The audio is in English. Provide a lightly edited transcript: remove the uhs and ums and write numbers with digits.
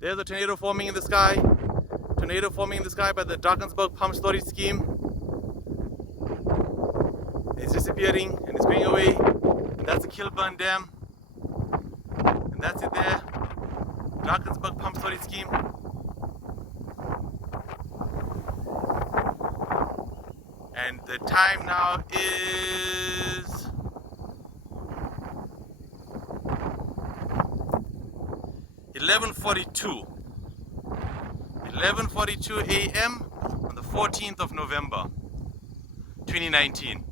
There's a tornado forming in the sky. Tornado forming in the sky by the Drakensberg pump storage scheme. It's disappearing and it's going away. And that's the Kilburn Dam. And that's it there. Drakensberg pump storage scheme. And the time now is 11:42 a.m. on the 14th of November 2019.